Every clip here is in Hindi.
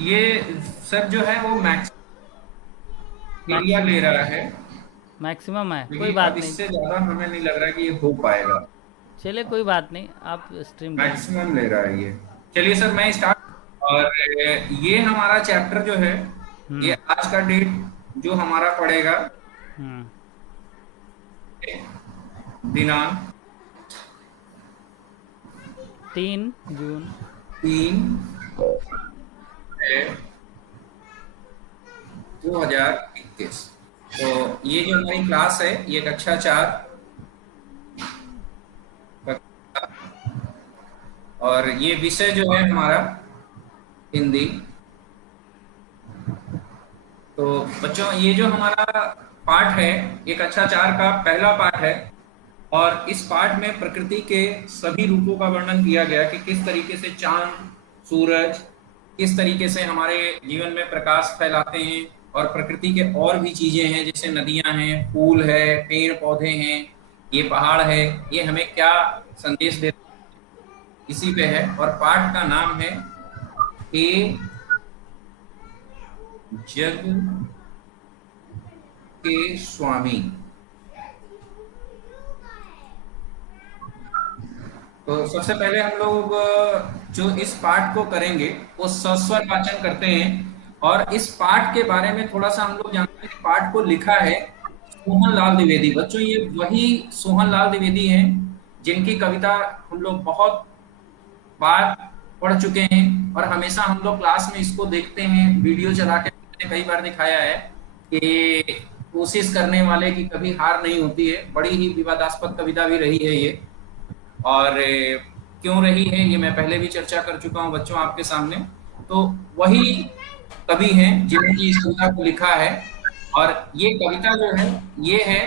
ये सर जो है वो मैक्स एरिया ले रहा है, मैक्सिमम है, कोई लेकिन अब बात नहीं। इससे ज्यादा हमें नहीं लग रहा कि ये हो पाएगा। चलिए कोई बात नहीं, आप स्ट्रीम करिए। मैक्सिमम ले रहा है ये। चलिए सर मैं स्टार्ट। और ये हमारा चैप्टर जो है, ये हम्म। आज का डेट जो हमारा पड़ेगा, हम्म। दिनांक 3 जून। 3 2021। तो ये जो हमारी क्लास है ये कक्षा 4 और ये विषय जो है हमारा हिंदी। तो बच्चों ये जो हमारा पाठ है ये कक्षा 4 का पहला पाठ है। और इस पाठ में प्रकृति के सभी रूपों का वर्णन किया गया कि किस तरीके से चांद, सूरज किस तरीके से हमारे जीवन में प्रकाश फैलाते हैं, और प्रकृति के और भी चीजें हैं जैसे नदियां हैं, फूल है, पेड़ पौधे हैं, ये पहाड़ है, ये हमें क्या संदेश देते हैं, इसी पे है। और पाठ का नाम है हे जग के स्वामी। तो सबसे पहले हम लोग जो इस पाठ को करेंगे वो सस्वर वाचन करते हैं। और इस पाठ के बारे में थोड़ा सा हम लोग जानते हैं कि पाठ को लिखा है सोहन लाल द्विवेदी। बच्चों ये वही सोहन लाल द्विवेदी हैं जिनकी कविता हम लोग बहुत बार पढ़ चुके हैं, और हमेशा हम लोग क्लास में इसको देखते हैं, वीडियो चला के मैंने कई बार दिखाया है कि कोशिश करने वाले की कभी हार नहीं होती है। बड़ी ही विवादास्पद कविता भी रही है ये। और क्यों रही है ये मैं पहले भी चर्चा कर चुका हूं बच्चों आपके सामने। तो वही कवि हैं जिन्होंने इस कविता को लिखा है। और ये कविता जो है ये है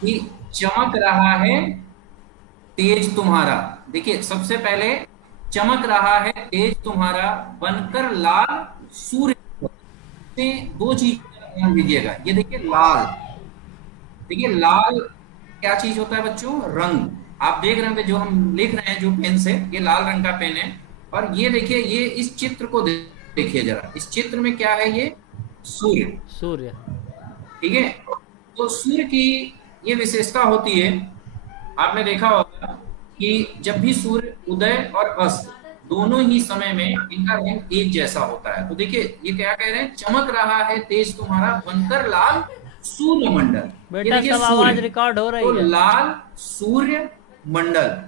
कि चमक रहा है तेज तुम्हारा। देखिए सबसे पहले चमक रहा है तेज तुम्हारा बनकर लाल सूर्य से। दो चीज ध्यान दीजिएगा, ये देखिए लाल। देखिए लाल क्या चीज होता है बच्चों? रंग। आप देख रहे होंगे जो हम लिख रहे हैं जो पेन से, ये लाल रंग का पेन है। और ये देखिए ये इस चित्र को देखिए जरा, इस चित्र में क्या है? ये सूर्य। सूर्य। ठीक है। तो सूर्य की ये विशेषता होती है, आपने देखा होगा कि जब भी सूर्य उदय और अस्त दोनों ही समय में इनका रंग एक जैसा होता है। तो देखिए ये क्या कह रहे हैं? चमक रहा है तेज तुम्हारा बनकर लाल सूर्य मंडल। ये बेटा देखिए सब सूर्य, आवाज रिकॉर्ड हो तो रही है। लाल सूर्य मंडल।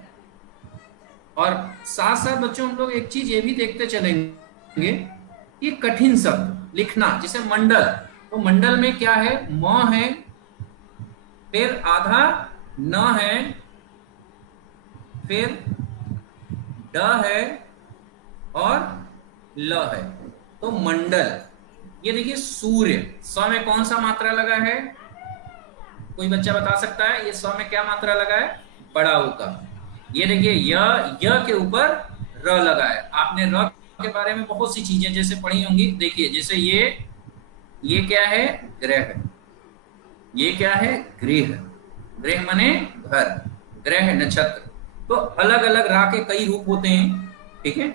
और साथ साथ बच्चों हम लोग एक चीज ये भी देखते चलेंगे, ये कठिन शब्द लिखना जैसे मंडल। तो मंडल में क्या है? म है, फिर आधा न है, फिर ड है और ल है। तो मंडल। ये देखिए सूर्य, स में कौन सा मात्रा लगा है? कोई बच्चा बता सकता है ये स में क्या मात्रा लगा है? बड़ा ऊ का। ये देखिए य के ऊपर र लगा है। आपने र के बारे में बहुत सी चीजें जैसे पढ़ी होंगी। देखिए जैसे ये क्या है? ग्रह। ये क्या है? गृह। गृह माने घर, ग्रह नक्षत्र। तो अलग अलग रा के कई रूप होते हैं। ठीक है।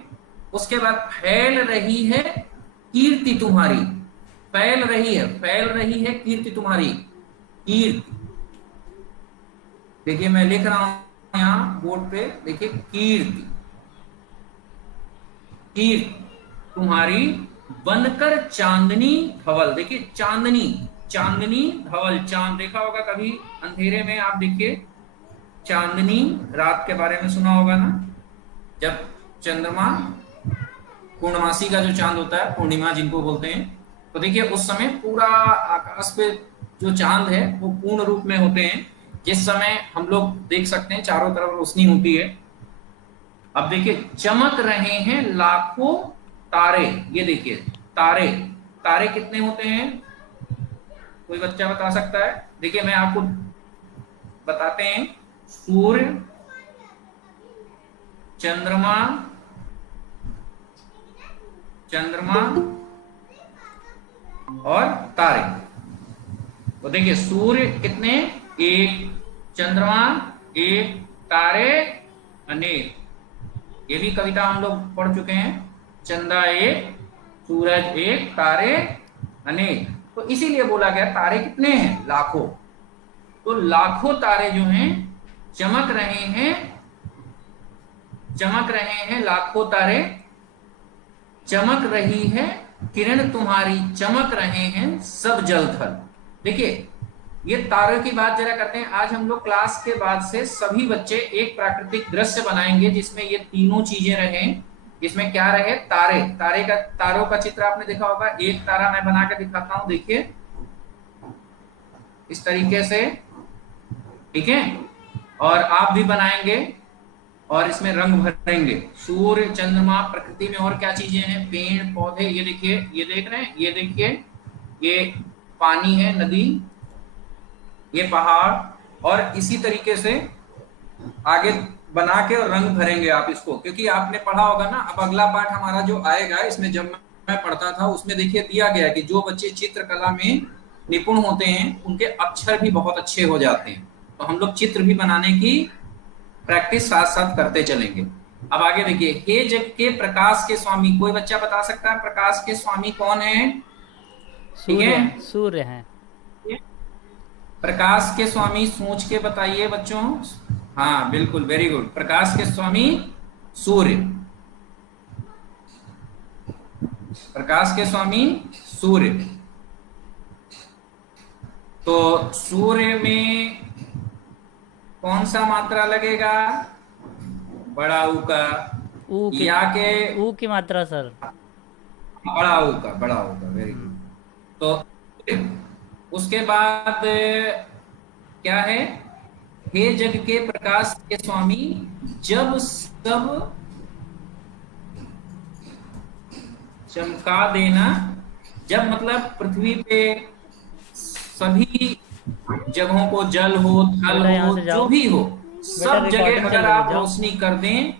उसके बाद फैल रही है कीर्ति तुम्हारी। फैल रही है, फैल रही है कीर्ति तुम्हारी। कीर्ति। देखिए मैं लिख रहा हूं यहां बोर्ड पे, देखिए कीर्ति। कीर्ति तुम्हारी बनकर चांदनी धवल। देखिए चांदनी, चांदनी धवल। चांद देखा होगा कभी अंधेरे में, आप देखिए चांदनी रात के बारे में सुना होगा ना, जब चंद्रमा पूर्णमासी का जो चांद होता है, पूर्णिमा जिनको बोलते हैं, तो देखिए उस समय पूरा आकाश पे जो चांद है वो पूर्ण रूप में होते हैं। जिस समय हम लोग देख सकते हैं चारों तरफ रोशनी होती है। अब देखिए चमक रहे हैं लाखों तारे। ये देखिए तारे, तारे कितने होते हैं? कोई बच्चा बता सकता है? देखिए मैं आपको बताते हैं। सूर्य, चंद्रमा, चंद्रमा और तारे। तो देखिए सूर्य कितने? एक, चंद्रमा एक, तारे अनेक। ये भी कविता हम लोग पढ़ चुके हैं। चंदा एक सूरज एक, तारे अनेक। तो इसीलिए बोला गया तारे कितने हैं, लाखों। तो लाखों तारे जो हैं चमक रहे हैं, चमक रहे हैं लाखों तारे, चमक रही है किरण तुम्हारी, चमक रहे हैं सब जल थल। देखिए ये तारों की बात जरा करते हैं। आज हम लोग क्लास के बाद से सभी बच्चे एक प्राकृतिक दृश्य बनाएंगे जिसमें ये तीनों चीजें रहें। जिसमें क्या रहे, तारे, तारे का, तारों का चित्र आपने देखा होगा। एक तारा मैं बना के दिखाता हूं, देखिए इस तरीके से, ठीक है। और आप भी बनाएंगे और इसमें रंग भरेंगे। सूर्य, चंद्रमा, प्रकृति में और क्या चीजें हैं, पेड़ पौधे, ये देखिए, ये देख रहे हैं, ये देखिए, ये पानी है, नदी, ये पहाड़। और इसी तरीके से आगे बना के और रंग भरेंगे आप इसको, क्योंकि आपने पढ़ा होगा ना। अब अगला पाठ हमारा जो आएगा, इसमें जब मैं पढ़ता था उसमें देखिए दिया गया कि जो बच्चे चित्रकला में निपुण होते हैं उनके अक्षर भी बहुत अच्छे हो जाते हैं। तो हम लोग चित्र भी बनाने की प्रैक्टिस साथ साथ करते चलेंगे। अब आगे देखिए, हे जग के प्रकाश के स्वामी, कोई बच्चा बता सकता है प्रकाश के स्वामी कौन है? ठीक है, सूर्य, सूर्य है। प्रकाश के स्वामी सोच के बताइए बच्चों। हाँ बिल्कुल, वेरी गुड। प्रकाश के स्वामी सूर्य, प्रकाश के स्वामी सूर्य। तो सूर्य में कौन सा मात्रा लगेगा? बड़ा ऊ का, ऊ की, या के ऊ की मात्रा सर। बड़ा ऊ का, बड़ा ऊ का, वेरी गुड। तो उसके बाद क्या है, हे जग के प्रकाश के स्वामी, जब सब चमका देना। जब मतलब पृथ्वी पे सभी जगहों को, जल हो, थल बेटा यहाँ हो, से जो जाओ, भी हो, बेटा सब जगह रिकॉर्डिंग चल अगर रही है, आप जाओ। रोशनी कर दें,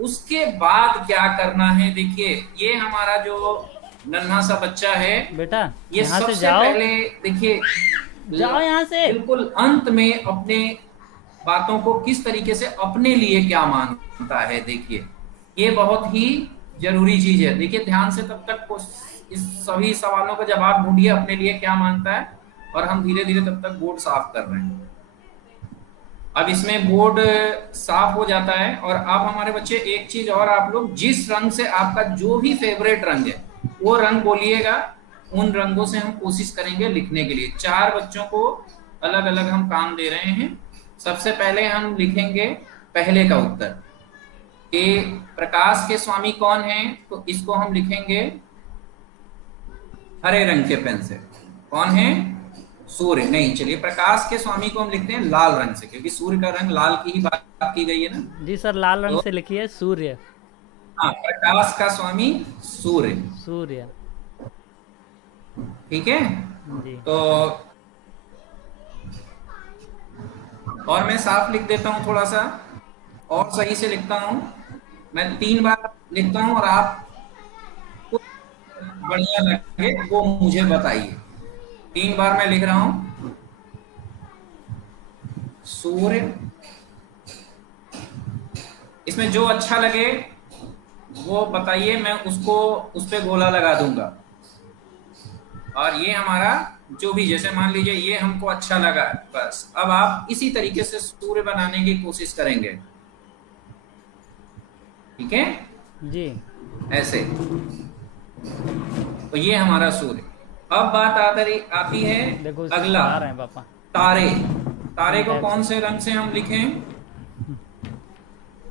उसके बाद क्या करना है, देखिए ये हमारा जो नन्हा सा बच्चा है, बेटा ये यहाँ से सबसे जाओ, पहले देखिए जाओ यहाँ से। बिल्कुल अंत में अपने बातों को किस तरीके से अपने लिए क्या मानता है, देखिए ये बहुत ही जरूरी चीज है। देखिए ध्यान से तब तक इस सभी सवालों का जवाब ढूंढिए, अपने लिए क्या मानता है। और हम धीरे धीरे तब तक बोर्ड साफ कर रहे हैं। अब इसमें बोर्ड साफ हो जाता है। और अब हमारे बच्चे एक चीज और, आप लोग जिस रंग से आपका जो भी फेवरेट रंग है वो रंग बोलिएगा। उन रंगों से हम कोशिश करेंगे लिखने के लिए। 4 बच्चों को अलग अलग हम काम दे रहे हैं। सबसे पहले हम लिखेंगे पहले का उत्तर कि प्रकाश के स्वामी कौन है, तो इसको हम लिखेंगे हरे रंग के पेन से। कौन है? सूर्य। नहीं, चलिए प्रकाश के स्वामी को हम लिखते हैं लाल रंग से, क्योंकि सूर्य का रंग लाल की ही बात की गई है ना। जी सर, लाल रंग तो से लिखिए सूर्य। हाँ, प्रकाश का स्वामी सूर्य, सूर्य, ठीक है। जी। तो और मैं साफ लिख देता हूं, थोड़ा सा और सही से लिखता हूं। मैं 3 बार लिखता हूं और आप बढ़िया लगे वो मुझे बताइए। 3 बार मैं लिख रहा हूं, सूर्य। इसमें जो अच्छा लगे वो बताइए, मैं उसको उस पे गोला लगा दूंगा। और ये हमारा जो भी, जैसे मान लीजिए ये हमको अच्छा लगा, बस अब आप इसी तरीके से सूर्य बनाने की कोशिश करेंगे, ठीक है, जी। ऐसे। तो ये हमारा सूर्य। अब बात आती है देखो अगला, आ रहे हैं पापा। तारे। तारे को कौन से रंग से हम लिखें?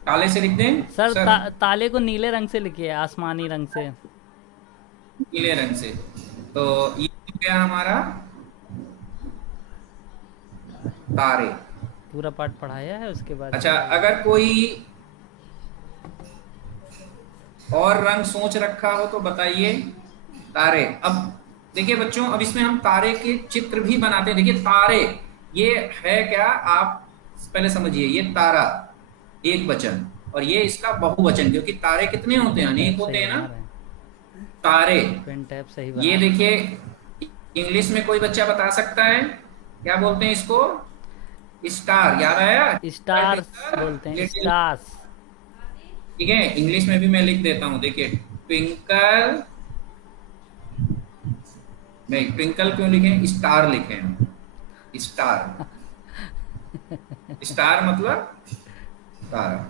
काले से लिख दें सर, सर? ताले को नीले रंग से लिखिए, आसमानी रंग से। नीले रंग से। तो ये क्या हमारा तारे। पूरा पाठ पढ़ाया है, उसके बाद। अच्छा, अगर कोई और रंग सोच रखा हो तो बताइए। तारे। अब देखिए बच्चों, अब इसमें हम तारे के चित्र भी बनाते हैं। देखिए तारे ये है क्या, आप पहले समझिए। ये तारा एक वचन और ये इसका बहुवचन, क्योंकि तारे कितने होते हैं? अनेक होते हैं ना तारे। पेन टैप सही बना। ये देखिए, इंग्लिश में कोई बच्चा बता सकता है क्या बोलते हैं इसको? स्टार। याद आया? स्टार्स बोलते हैं, स्टार्स। ठीक है, इंग्लिश में भी मैं लिख देता हूं, देखिए ट्विंकल नहीं, ट्विंकल क्यों लिखे, स्टार लिखे हैं, स्टार। स्टार मतलब तारा।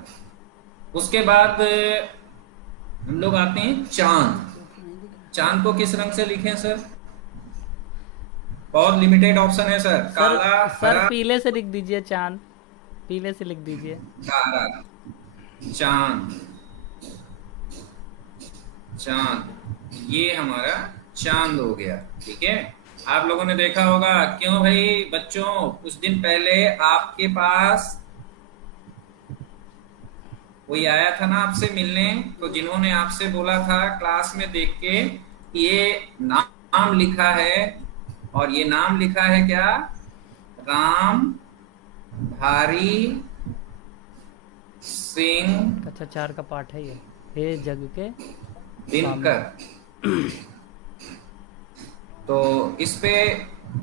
उसके बाद हम लोग आते हैं चांद। चांद को किस रंग से लिखें सर? बहुत लिमिटेड ऑप्शन है सर, सर काला, सर हरा, पीले से लिख दीजिए, चांद। पीले से लिख दीजिए। तारा। चांद, चांद, ये हमारा चांद हो गया। ठीक है, आप लोगों ने देखा होगा, क्यों भाई बच्चों, कुछ दिन पहले आपके पास कोई आया था ना आपसे मिलने, तो जिन्होंने आपसे बोला था क्लास में देख के कि ये नाम लिखा है, और ये नाम लिखा है क्या, राम धारी सिंह कक्षा 4 का पाठ है ये, हे जग के स्वामी। दिनकर। तो इस पे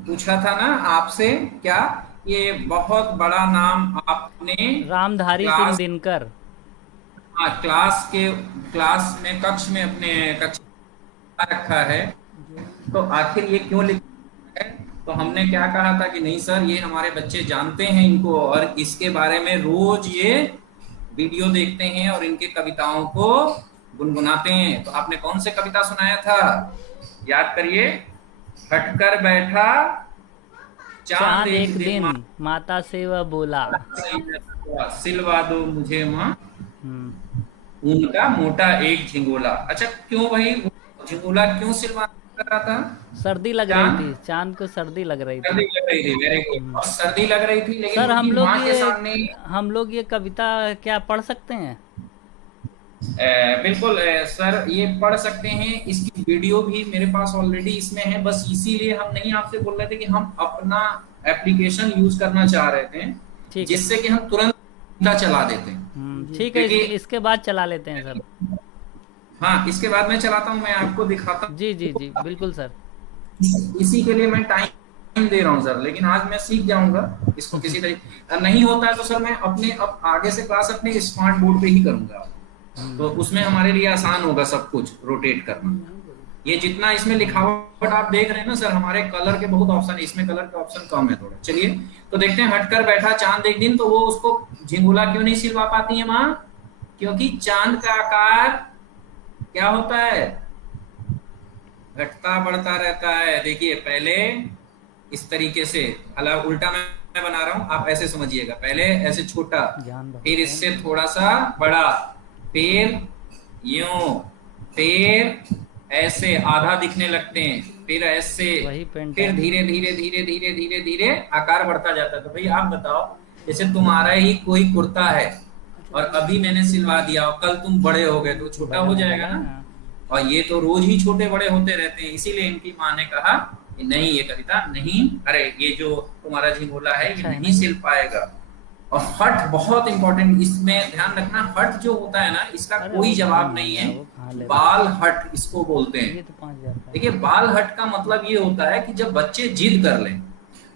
पूछा था ना आपसे क्या, ये बहुत बड़ा नाम आपने रामधारी सिंह क्लास, दिनकर। हाँ, क्लास में, कक्ष में, अपने कक्षा में रखा है, तो आखिर ये क्यों लिखा है? तो हमने क्या कहा था कि नहीं सर, ये हमारे बच्चे जानते हैं इनको, और इसके बारे में रोज ये वीडियो देखते हैं और इनके कविताओं को गुनगुनाते हैं। तो आपने कौन से कविता सुनाया था, याद करिए। हटकर बैठा चांद चांद एक एक दिन दिन माता से वह बोला। सिलवा दो मुझे माँ हम्म। उनका मोटा एक झिंगोला। अच्छा, क्यों भाई झिंगोला क्यों सिलवा रहा था सर्दी लग रही चांद? थी, चांद को सर्दी लग रही थी। सर्दी लग रही थी, वेरी गुड, हम्म। और सर्दी लग रही थी, लेकिन सर उनकी माँ के सामने। हम लोग ये कविता क्या पढ़ सकते हैं? बिल्कुल सर, ये पढ़ सकते हैं, इसकी वीडियो भी मेरे पास ऑलरेडी इसमें है, बस इसीलिए हम नहीं आपसे बोल रहे थे कि हम अपना एप्लीकेशन यूज करना चाह रहे थे, ठीक है। जिससे कि हम तुरंत चला देते हैं, ठीक है, क्योंकि इसके बाद चला लेते हैं सर। हाँ, इसके बाद मैं चलाता हूँ, मैं आपको दिखाता जी जी जी, बिल्कुल सर। हूँ, इसी के लिए मैं टाइम दे रहा हूँ सर, लेकिन आज मैं सीख जाऊंगा इसको किसी तरीके। नहीं होता है तो सर मैं अपने अब आगे से क्लास अपने स्मार्ट बोर्ड पे ही करूंगा, तो उसमें हमारे लिए आसान होगा सब कुछ रोटेट करना। ये जितना इसमें लिखावट आप देख रहे हैं ना सर, हमारे कलर के बहुत ऑप्शन है, इसमें कलर के ऑप्शन कम है थोड़ा। चलिए, तो देखते हैं, हटकर बैठा चांद एक दिन, तो वो उसको झिंगुला क्यों नहीं सिलवा पाती है माँ? क्योंकि चांद का आकार क्या होता है, घटता बढ़ता रहता है। देखिए, पहले इस तरीके से, हालांकि उल्टा मैं बना रहा हूं, आप ऐसे समझिएगा, पहले ऐसे छोटा, ज्ञान बहुत फिर है। इससे थोड़ा सा बड़ा, फिर यूं, फिर ऐसे आधा दिखने लगते हैं, फिर ऐसे, वही पेंट फिर है। धीरे धीरे धीरे धीरे धीरे धीरे आकार बढ़ता जाता है। तो भाई आप बताओ, जैसे तुम्हारा ही कोई कुर्ता है और अभी मैंने सिलवा दिया और कल तुम बड़े हो गए तो छोटा बड़ा हो होने जाएगा लगा ना। ना। और ये तो रोज ही छोटे बड़े होते रहते हैं, इसीलिए इनकी माँ ने कहा कि नहीं, ये कविता नहीं, अरे ये जो तुम्हारा झिंगोला है ये अच्छा है ना नहीं ये? सिल पाएगा। और हठ बहुत इंपॉर्टेंट, इसमें ध्यान रखना, हठ जो होता है ना, इसका अरे कोई वो जवाब खत्म हो नहीं गया, है। वो कहाँ ले रहे बाल हठ इसको बोलते हैं? हैं। ये तो 5,000 का देखिए, है। बाल हट का मतलब ये होता है कि जब बच्चे जिद कर लें,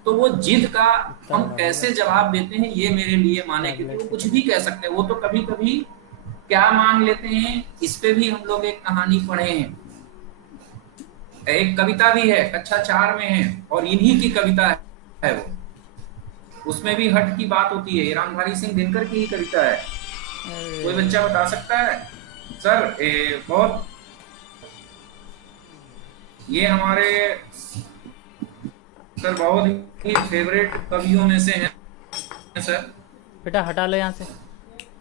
तो वो जिद का इतना हम बड़ा होगा कैसे जवाब देते हैं, ये मेरे लिए माने, क्योंकि टैबलेट वो से कुछ भी करें। कह सकते हैं, वो तो कभी कभी क्या मांग लेते हैं, इस पे भी हम लोग एक कहानी पढ़े हैं। एक कविता भी है, कक्षा 4 में है, और इन्हीं की कविता है वो, उसमें भी हट की बात होती है, रामधारी सिंह दिनकर की ही कविता है। कोई अरे बच्चा बता सकता है सर? बहुत, ये हमारे सर बहुत ही फेवरेट कवियों में से हैं सर। बेटा हटा लो यहाँ से,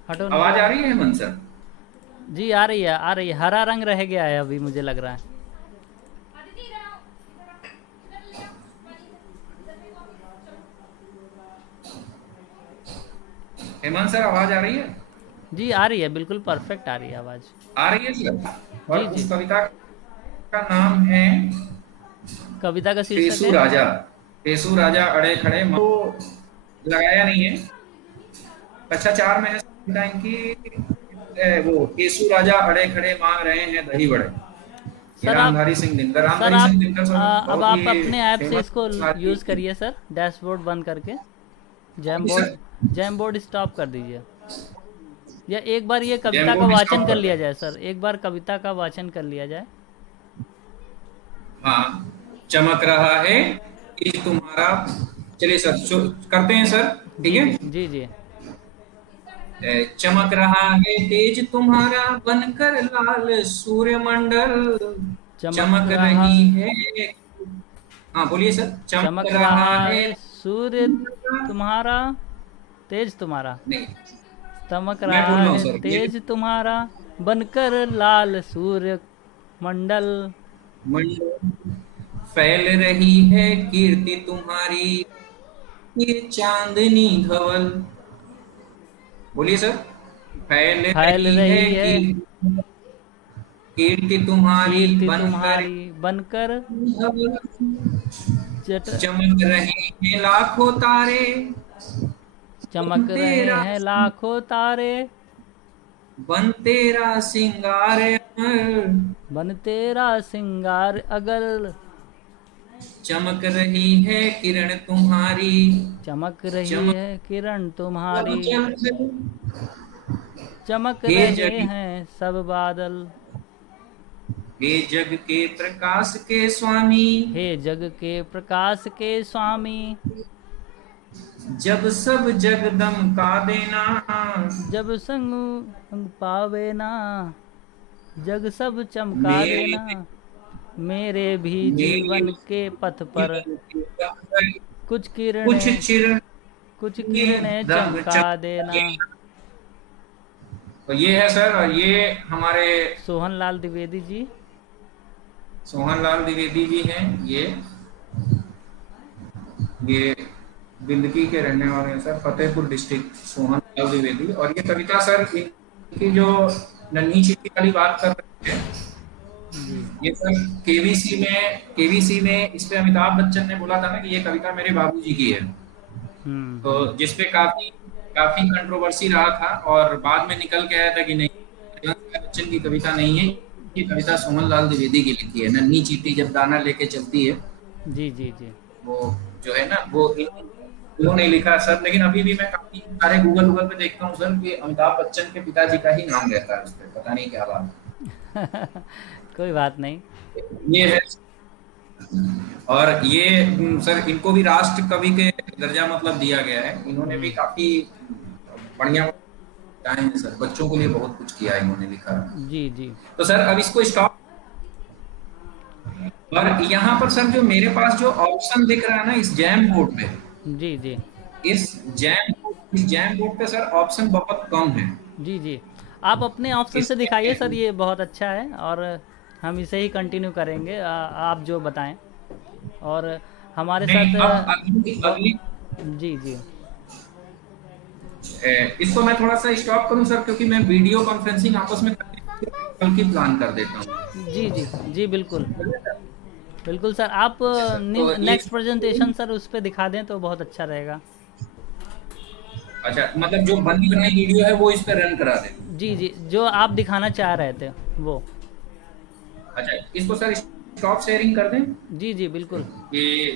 हटो नीचे आवाज आ हटो। रही है हेमंत सर? जी आ रही है, आ रही है। हरा रंग रह गया है अभी, मुझे लग रहा है। हेमंत सर, आवाज आ रही है? जी आ रही है, बिल्कुल परफेक्ट आ रही है आवाज़। आ रही है सर। और जी जी। उस कविता का नाम है कविता का शीर्षक टेसू है। राजा। टेसू राजा अड़े खड़े, तो लगाया नहीं है, कक्षा 4 में है कविता इनकी। वो टेसू राजा अड़े खड़े मांग रहे हैं दही बड़े। ये सर आप रामधारी सिंह दिनकर, सर रामधारी आप सिंह दिनकर सर अब बहुत आप ही अपने ऐप से फेमस इसको यूज़ भारतीय। करिए सर, डैशबोर्ड बंद करके। Jam sir, board jam board stop कर दीजिए। या एक बार ये कविता का जैम्बो वाचन स्टॉप कर कर लिया दे। जाए सर, एक बार कविता का वाचन कर लिया जाए। हाँ, चमक रहा है तेज तुम्हारा। चलिए सर, करते हैं सर, ठीक जी है। जी जी जी। चमक रहा है तेज तुम्हारा बनकर लाल सूर्यमंडल। चमक चमक रहा रही है। हाँ बोलिए सर, चमक चमक रहा रहा है। है सूर्य तुम्हारा, तेज तुम्हारा। नहीं, चमक मैं रहा बोल रहा हूँ है सर, ये तेज तुम्हारा, बनकर लाल सूर्य मंडल। मंडल फैल रही है कीर्ति तुम्हारी, ये चांदनी धवल। बोलिए सर। फैल फैल रही है रही है कीर्ति, कीर्ति तुम्हारी कीर्ति बनकर तुम्हारी, बनकर धवल। जट चमक रहे हैं लाखों तारे, बन चमक रहे तेरा हैं लाखों तारे, बन तेरा सिंगार अमर। बन तेरा सिंगार अगल। चमक रही है किरण तुम्हारी, चमक रही चमक है किरण सब तुम्हारी, चमक। चमक हे रहे जग, हैं सब बादल। हे जग के प्रकाश के स्वामी, हे जग के प्रकाश के स्वामी, जब सब जगदम का देना। जब संग अंग पावे ना, जग सब चमका देना। मेरे मेरे भी मेरे जीवन के पथ पर जीवन के पत्थर, कुछ कुछ किरणें, चिर कुछ में किरणें रंग चमका देना। चमके। तो ये है सर, और ये हमारे सोहन लाल द्विवेदी जी। सोहन लाल द्विवेदी जी हैं। ये बिंदकी के रहने वाले हैं सर, फतेहपुर डिस्ट्रिक्ट, सोहन लाल द्विवेदी। और ये कविता सर, इनकी जो नन्ही चिट्ठी वाली बात कर रहे थे, जी। ये सर केवीसी में इस पे अमिताभ बच्चन ने बोला था ना कि ये कविता मेरे बाबूजी की है। तो हम्म। जिसपे काफी काफी कंट्रोवर्सी रहा था, और बाद में निकल के आया था कि नहीं, अमिताभ बच्चन की कविता नहीं है, ये कविता सोहन लाल द्विवेदी की लिखी है। नन्ही चींटी जब दाना लेके चलती है, जी जी जी। वो जो है ना, वो इन्होंने लिखा सर। लेकिन अभी भी मैं काफी सारे गूगल पे देखता हूँ सर कि अमिताभ बच्चन के पिताजी का ही नाम रहता है उस पर, पता नहीं क्या बात कोई बात नहीं। है। ये है। और ये सर, इनको भी राष्ट्र कवि के दर्जा मतलब दिया गया है। इन्होंने भी काफी बढ़िया टाइम सर, बच्चों के लिए बहुत कुछ किया है, इन्होंने लिखा है। जी जी तो सर अब इसको स्टॉप। और यहाँ पर सर जो मेरे पास जो ऑप्शन दिख रहा है ना इस जैम बोर्ड पे, जी जी इस इस जैम बोर्ड पे सर ऑप्शन बहुत कम है। जी जी। आप अपने ऑप्शन से दिखाइए सर, इसमें ये बहुत अच्छा है और हम इसे ही कंटिन्यू करेंगे, आप जो बताएं। और हमारे नहीं, साथ अब अगली और अगली जी जी इसको मैं थोड़ा सा स्टॉप करूं सर, क्योंकि मैं वीडियो कॉन्फ्रेंसिंग आपस में कल की प्लान कर देता हूँ। जी जी जी बिल्कुल बिल्कुल सर। आप अच्छा सर, तो ये, नेक्स्ट प्रेजेंटेशन सर उस पर दिखा दें तो बहुत अच्छा रहेगा। अच्छा मतलब जो बनी बनाई वीडियो है वो इस पे रन करा दे। जी जी, जो आप दिखाना चाह रहे थे वो। अच्छा, इसको सर स्टॉप शेयरिंग कर दें जी जी बिल्कुल। कि